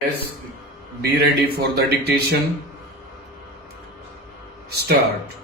Yes, be ready for the dictation. Start.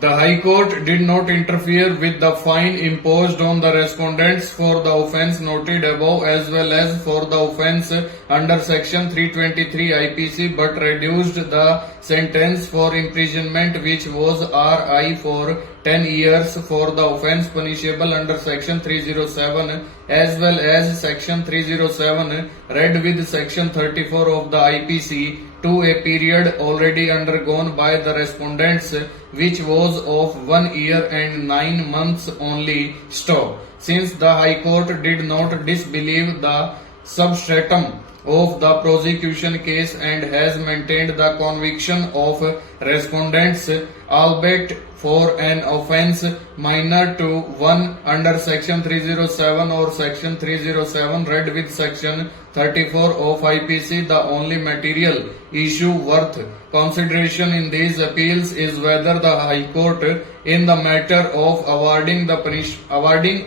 The High Court did not interfere with the fine imposed on the respondents for the offence noted above as well as for the offence under section 323 IPC but reduced the sentence for imprisonment which was RI for 10 years for the offence punishable under section 307 as well as section 307 read with section 34 of the IPC to a period already undergone by the respondents which was of 1 year and 9 months only. Stop. Since the High Court did not disbelieve the substratum of the prosecution case and has maintained the conviction of respondents albeit for an offence minor to one under section 307 or section 307 read with section 34 of IPC. The only material issue worth consideration in these appeals is whether the High Court in the matter of awarding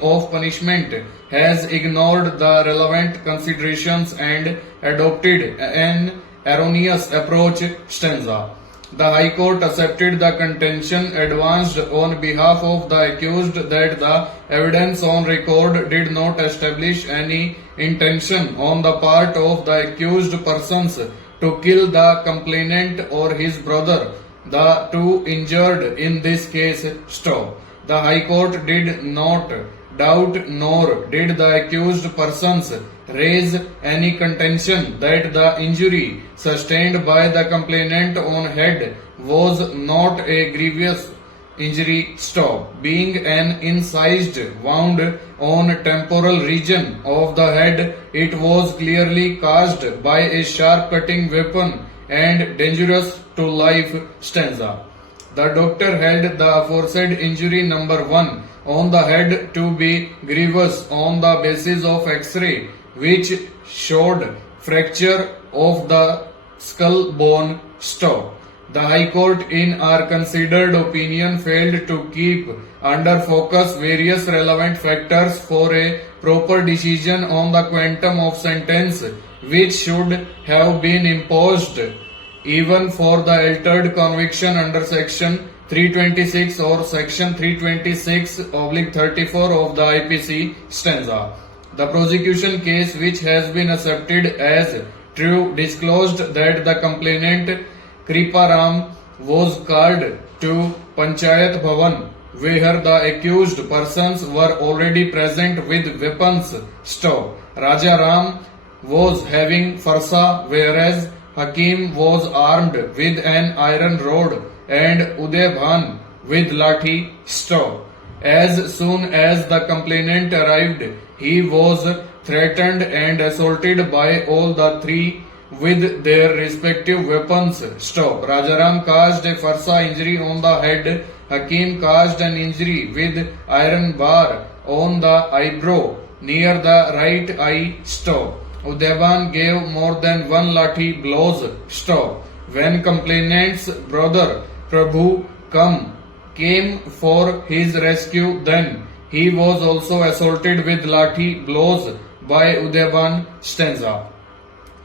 of punishment has ignored the relevant considerations and adopted an erroneous approach. Stanza. The High Court accepted the contention advanced on behalf of the accused that the evidence on record did not establish any intention on the part of the accused persons to kill the complainant or his brother, the two injured in this case. Stop. The High Court did not doubt nor did the accused persons raise any contention that the injury sustained by the complainant on head was not a grievous injury. Stop. Being an incised wound on temporal region of the head, it was clearly caused by a sharp cutting weapon and dangerous to life. Stanza. The doctor held the aforesaid injury number 1 on the head to be grievous on the basis of X-ray which showed fracture of the skull bone. Stop. The High Court in our considered opinion failed to keep under focus various relevant factors for a proper decision on the quantum of sentence which should have been imposed even for the altered conviction under section 326 or section 326/34 of the IPC. Stanza. The prosecution case which has been accepted as true disclosed that the complainant Kriparam was called to Panchayat Bhavan where the accused persons were already present with weapons. Stop. Raja Ram was having farsa whereas Hakim was armed with an iron rod and Uday Bhan with lathi. Stop. As soon as the complainant arrived, he was threatened and assaulted by all the three with their respective weapons. Stop. Rajaram caused a farsa injury on the head. Hakim caused an injury with iron bar on the eyebrow near the right eye. Stop. Udayban gave more than one lathi blows. Stop. When complainant's brother Prabhu came for his rescue, then he was also assaulted with lathi blows by Udayban. Stanza.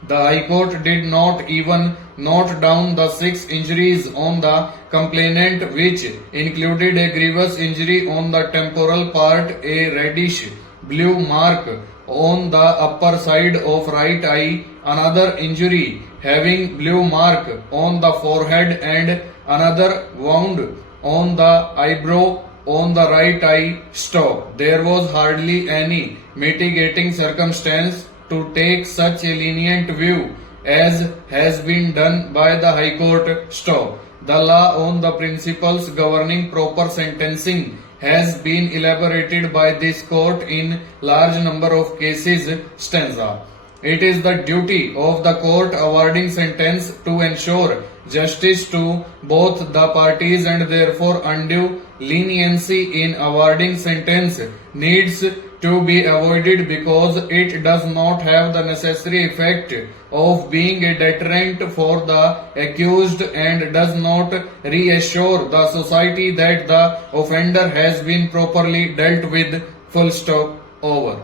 The High Court did not even note down the 6 injuries on the complainant which included a grievous injury on the temporal part, a reddish blue mark on the upper side of right eye, another injury having blue mark on the forehead and another wound on the eyebrow on the right eye. Stop. There was hardly any mitigating circumstance to take such a lenient view as has been done by the High Court. Stop. The law on the principles governing proper sentencing has been elaborated by this court in large number of cases. Stanza. It is the duty of the court awarding sentence to ensure justice to both the parties and therefore undue leniency in awarding sentence needs to be avoided because it does not have the necessary effect of being a deterrent for the accused and does not reassure the society that the offender has been properly dealt with. Full stop. Over.